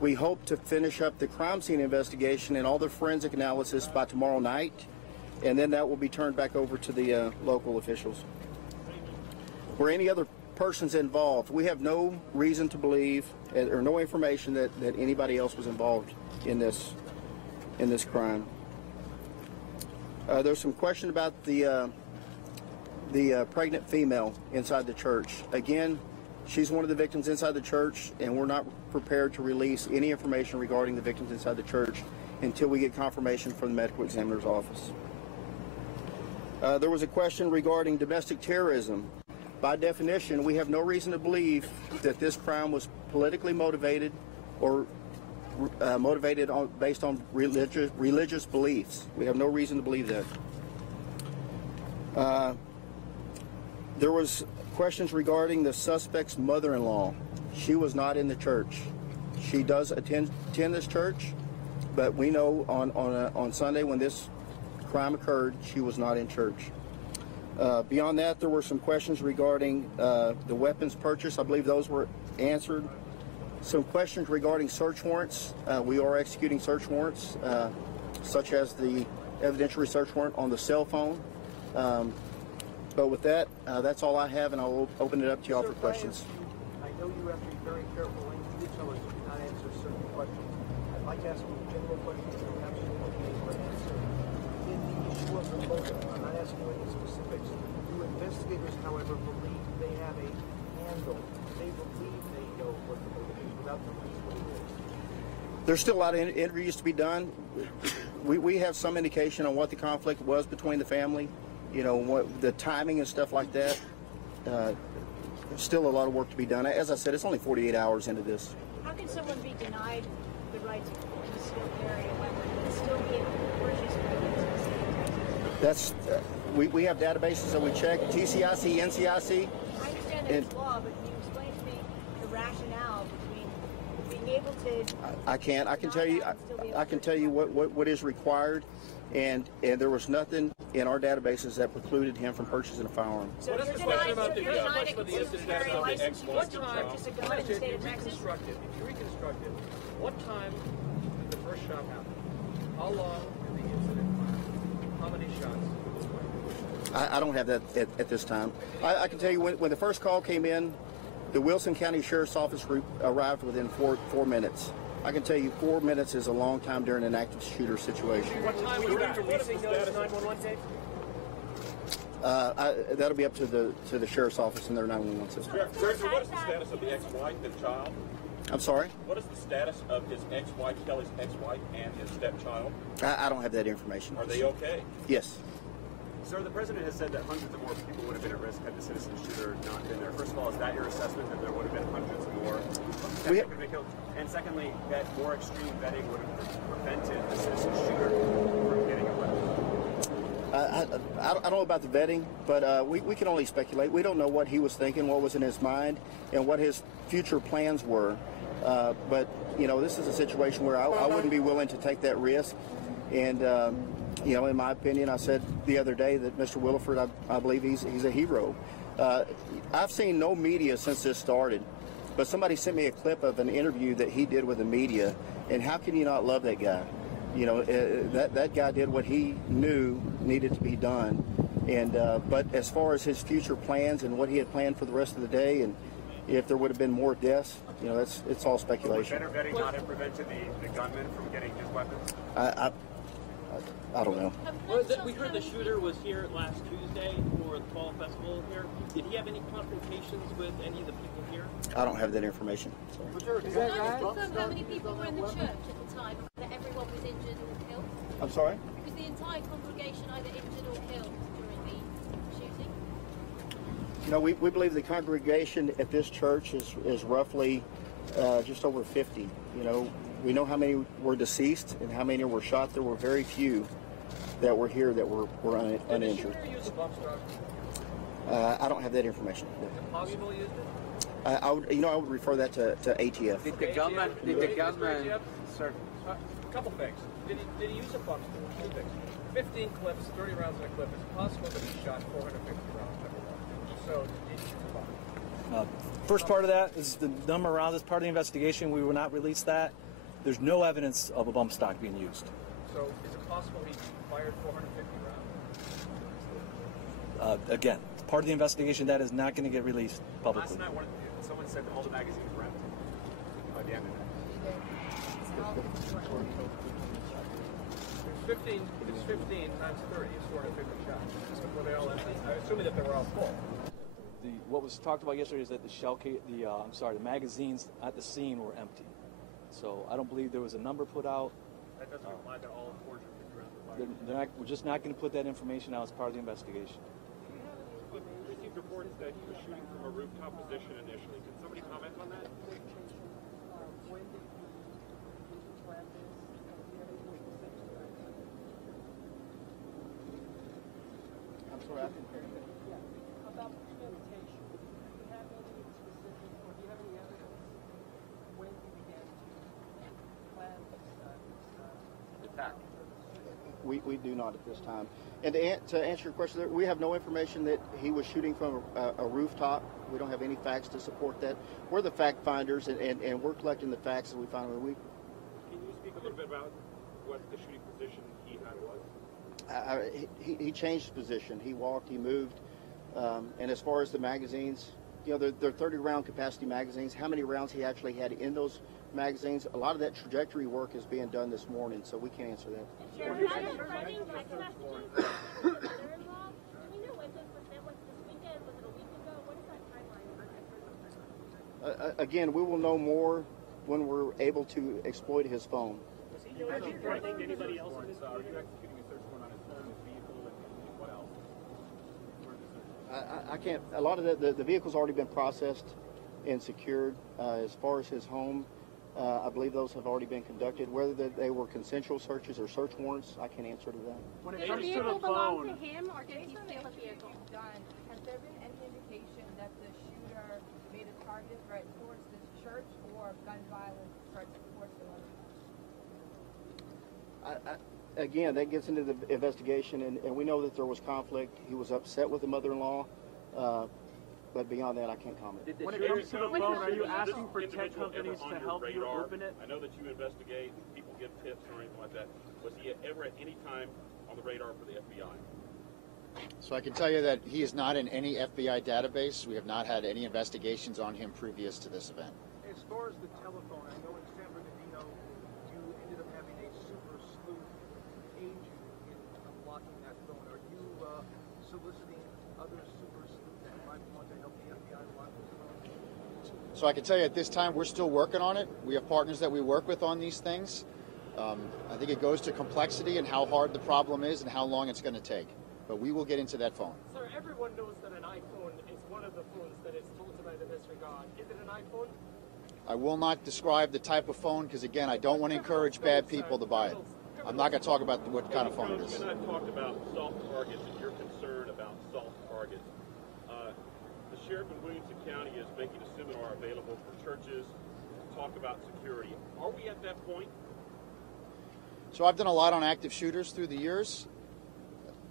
We hope to finish up the crime scene investigation and all the forensic analysis by tomorrow night, and then that will be turned back over to the local officials. Were any other persons involved? We have no reason to believe, or no information that anybody else was involved in this crime. There's some question about the pregnant female inside the church. Again, she's one of the victims inside the church, and we're not prepared to release any information regarding the victims inside the church until we get confirmation from the medical examiner's office. There was a question regarding domestic terrorism. By definition, we have no reason to believe that this crime was politically motivated or based on religious beliefs. We have no reason to believe that. There was questions regarding the suspect's mother-in-law. She was not in the church. She does attend this church, but we know on Sunday when this crime occurred, she was not in church. Beyond that, there were some questions regarding the weapons purchase. I believe those were answered. Some questions regarding search warrants. We are executing search warrants, such as the evidentiary search warrant on the cell phone. But with that, that's all I have, and I'll open it up to you all for questions. I know you have to be very careful when you tell us you cannot answer certain questions. I'd like to ask you general questions that are absolutely okay for an answer. In the issue of the motive, I'm not asking you any specifics. Do investigators, however, believe they have a handle? They believe they know what the motive is without telling us what it is? There's still a lot of interviews to be done. We have some indication on what the conflict was between the family. You know, what the timing and stuff like that. There's still a lot of work to be done. As I said, it's only 48 hours into this. How can someone be denied the right to still carry a weapon and still be able to purchase weapons? That's we have databases that we check. TCIC, NCIC. I understand that it's law, but can you explain to me the rationale between being able to? I can't. I can tell you. I can tell you what is required, and there was nothing in our databases that precluded him from purchasing a firearm. So what is the question about the ex-wife? What time? If you reconstruct it, what time did the first shot happen? How long did the incident last? How many shots? I don't have that at this time. I can tell you when the first call came in, the Wilson County Sheriff's Office arrived within four minutes. I can tell you 4 minutes is a long time during an active shooter situation. What time was that? What is the status of 911 tape? That'll be up to the Sheriff's Office and their 911 system. Sir, what is the status of the ex-wife and child? I'm sorry? What is the status of his ex-wife, Kelly's ex-wife, and his stepchild? I don't have that information. Are they okay? Yes. Sir, the president has said that hundreds of more people would have been at risk had the citizen shooter not been there. First of all, is that your assessment that there would have been hundreds more that could have been killed? And secondly, that more extreme vetting would have prevented the citizen shooter from getting a weapon? I don't know about the vetting, but we can only speculate. We don't know what he was thinking, what was in his mind, and what his future plans were. But, you know, this is a situation where I wouldn't be willing to take that risk. And, you know, in my opinion, I said the other day that Mr. Williford, I believe he's a hero. I've seen no media since this started, but somebody sent me a clip of an interview that he did with the media, and how can you not love that guy? You know, that guy did what he knew needed to be done. And but as far as his future plans and what he had planned for the rest of the day, and if there would have been more deaths, you know, it's all speculation. Would better vetting not have prevented the gunman from getting his weapons? I don't know. We heard the shooter was here last Tuesday for the fall festival here. Did he have any confrontations with any of the people here? I don't have that information. So. Is that right? Confirm how many people were in the church at the time that everyone was injured or killed? I'm sorry? Was the entire congregation either injured or killed during the shooting? No, we believe the congregation at this church is roughly just over 50. You know, we know how many were deceased and how many were shot. There were very few that were here that were uninjured. Did the shooter use a bump stock? I don't have that information. How people used it? I would refer that to ATF. Did the gunman, sir? A couple things. Did he use a bump stock? 2 things. 15 clips, 30 rounds in a clip. It's possible that he shot 450 rounds every round. So did he shoot the bump? First part of that is the number of rounds. As part of the investigation, we will not release that. There's no evidence of a bump stock being used. So is it possible he fired 450 rounds? Again, part of the investigation that is not going to get released publicly. Last night, someone said all the magazines were empty by the end of it. It's 15 times 30 is 450 shots. So were they all empty? I'm assuming that they were all full. What was talked about yesterday is that the magazines at the scene were empty. So I don't believe there was a number put out. That doesn't imply that all 450 rounds were fired. We're just not going to put that information out as part of the investigation. We received reports that he was shooting from a rooftop position initially. Can somebody comment on that? I'm sorry, I didn't hear you. About premeditation, do you have any specific, or do you have any evidence when you began to plan this Attack. We do not at this time. And to answer your question, we have no information that he was shooting from a rooftop. We don't have any facts to support that. We're the fact finders, and we're collecting the facts that we find. Can you speak a little bit about what the shooting position he had was? He changed position. He walked, he moved. And as far as the magazines, you know, they're 30-round capacity magazines. How many rounds he actually had in those magazines, a lot of that trajectory work is being done this morning, so we can't answer that. Sheriff, I am spreading text messages with your mother-in-law. Do we know when this was sent? Was it this weekend? Was it a week ago? What is that timeline? Again, we will know more when we're able to exploit his phone. Was he threatening anybody else in this? Are you executing a search warrant on his phone, his vehicle, and what else? I can't. A lot of the vehicle's already been processed and secured. As far as his home, I believe those have already been conducted. Whether they were consensual searches or search warrants, I can't answer to that. When it Did comes the to the vehicle belong phone, to him, or did he steal the vehicle? Done. Has there been any indication that the shooter made a target threat towards this church or gun violence threats towards the other? Again, that gets into the investigation, and we know that there was conflict. He was upset with the mother-in-law, but beyond that, I can't comment. when it comes to the phone, are you asking for tech companies to help you open it? I know that you investigate, people give tips or anything like that. Was he ever at any time on the radar for the FBI? So I can tell you that he is not in any FBI database. We have not had any investigations on him previous to this event. As far as the telephone, I know in San Bernardino you ended up having a super sleuth aid you in unlocking that phone. Are you soliciting other super sleuths that might want to help the FBI unlock this phone? So I can tell you at this time we're still working on it. We have partners that we work with on these things. I think it goes to complexity and how hard the problem is and how long it's going to take. But we will get into that phone. Sir, everyone knows that an iPhone is one of the phones that is told tonight in this regard. Is it an iPhone? I will not describe the type of phone because, again, I don't want to encourage bad people to buy it. I'm not going to talk about what kind of phone it is. You and I talked about soft targets and your concern about soft targets. The sheriff in Williamson County is making a seminar available for churches to talk about security. Are we at that point? So I've done a lot on active shooters through the years.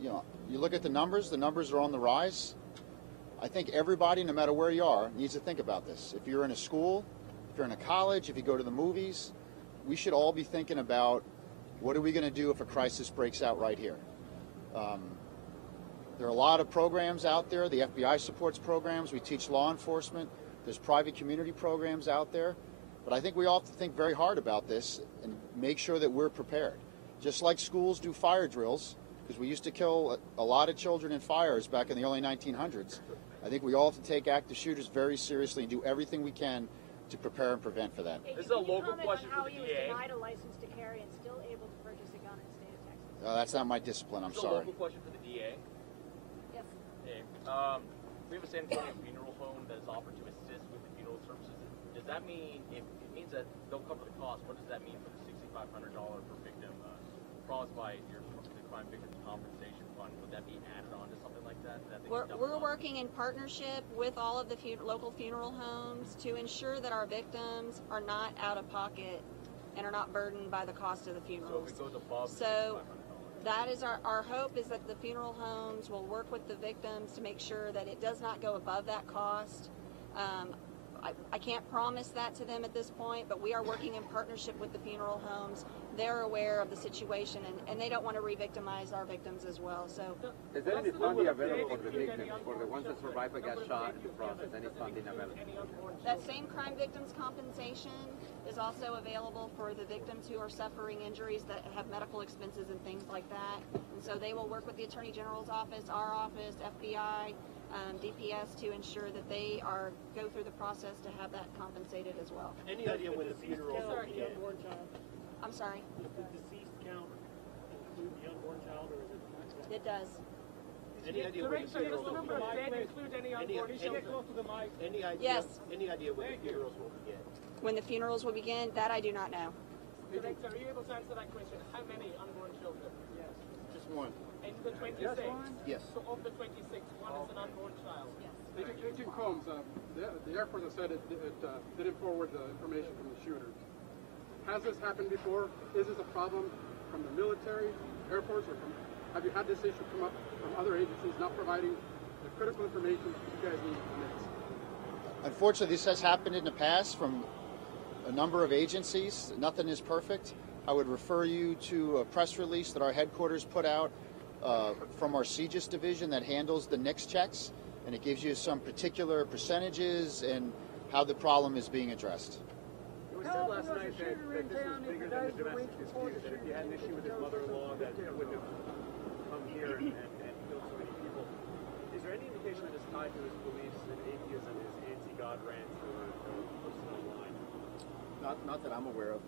You know, you look at the numbers are on the rise. I think everybody, no matter where you are, needs to think about this. If you're in a school, if you're in a college, if you go to the movies, we should all be thinking about what are we going to do if a crisis breaks out right here. There are a lot of programs out there. The FBI supports programs. We teach law enforcement. There's private community programs out there. But I think we all have to think very hard about this and make sure that we're prepared. Just like schools do fire drills, because we used to kill a lot of children in fires back in the early 1900s. I think we all have to take active shooters very seriously and do everything we can to prepare and prevent for that. Hey, this is a local question how for the he was DA. denied a license to carry and still able to purchase a gun in the state of Texas. That's not my discipline, I'm This is sorry. a local question for the DA. Yes. Hey, we have a San Antonio funeral home that is offered to assist with the funeral services. Does that mean, if it means that they'll cover the cost, what does that mean for the $6,500 per victim promised by the Crime Victims Compensation Fund? Would that be added on to something like that? We're working in partnership with all of the local funeral homes to ensure that our victims are not out of pocket and are not burdened by the cost of the funerals. So if it goes above So that is our hope, is that the funeral homes will work with the victims to make sure that it does not go above that cost. I can't promise that to them at this point, but we are working in partnership with the funeral homes. They're aware of the situation, and they don't want to re-victimize our victims as well. So, is there any funding available for the victims, for the ones that survived but got shot in the process? Any funding available? that same crime victims compensation is also available for the victims who are suffering injuries that have medical expenses and things like that. And so they will work with the Attorney General's office, our office, FBI, DPS to ensure that they go through the process to have that compensated as well. Any idea when the funeral will begin? I'm sorry? Does the deceased count include the unborn child, or is it? It does. Any idea when the funerals will begin? Any idea? Yes. Any idea when the funerals will begin? When the funerals will begin, that I do not know. Director, are you able to answer that question? How many unborn children? Yes. Just one. And the 26? Yes. So of the 26, one is an unborn child? Yes. Agent Combs, the Air Force has said it didn't forward the information from the shooters. Has this happened before? Is this a problem from the military, Air Force, or have you had this issue come up from other agencies not providing the critical information you guys need for this? Unfortunately, this has happened in the past from a number of agencies. Nothing is perfect. I would refer you to a press release that our headquarters put out from our CGIS division that handles the NICS checks, and it gives you some particular percentages and how the problem is being addressed. It was said last night that this was bigger than the domestic dispute, that if you had an issue with his mother-in-law, that it wouldn't have come here and killed so many people. Is there any indication that it's tied to his beliefs in atheism, his anti-God rants, or posting online? Not that I'm aware of.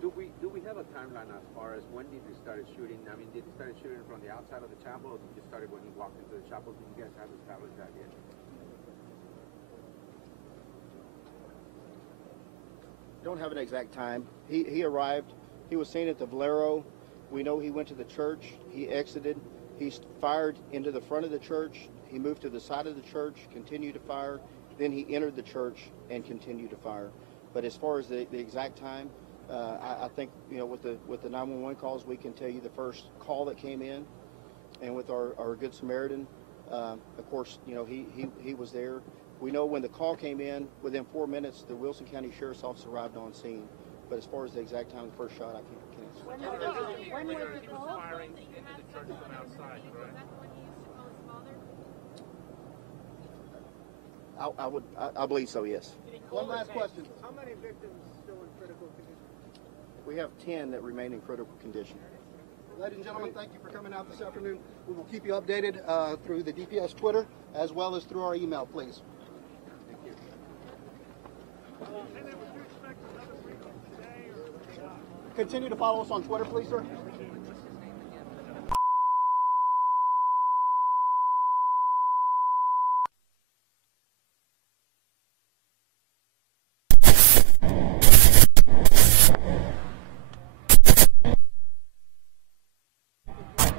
Do we have a timeline as far as when did you start shooting? I mean, did you start shooting from the outside of the chapel, or did you start when he walked into the chapel? Did you guys have established that yet? Don't have an exact time. He arrived. He was seen at the Valero. We know he went to the church. He exited. He fired into the front of the church. He moved to the side of the church, continued to fire. Then he entered the church and continued to fire. But as far as the exact time, I think, you know, with the 911 calls, we can tell you the first call that came in, and with our Good Samaritan, of course, you know, he was there. We know when the call came in, within 4 minutes, the Wilson County Sheriff's Office arrived on scene. But as far as the exact time of the first shot, I can't answer. When was the call? Firing into the church from outside, correct? I believe so, yes. One last question. How many victims still in critical condition? We have 10 that remain in critical condition. Ladies and gentlemen, thank you for coming out this afternoon. We will keep you updated through the DPS Twitter as well as through our email, please. Thank you. Continue to follow us on Twitter, please, sir.